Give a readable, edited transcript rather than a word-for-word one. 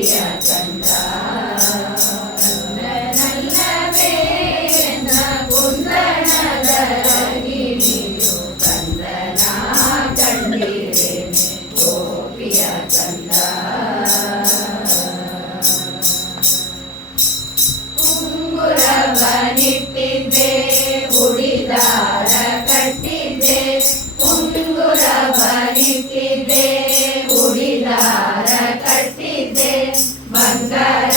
ಗೋಪಿಯ ಕಂದ ನಲ್ಲವೇ ಎನ್ನ ಕುಂದಣದರಗಿ ನೀನು ಕಂದನ ಕಂಡಿರೇನೆ ಗೋಪಿಯ ಕಂದ ಉಂಗುರವನಿಟ್ಟಿದ್ದೆ ಉಡಿದಾರ ಕಟ್ಟಿದ್ದೆ ಉಂಗುರವನಿಟ್ಟಿದ್ದೆ ಉಡಿದಾರ ಕಟ್ಟಿದ್ದೆ ಬಂಗಾರ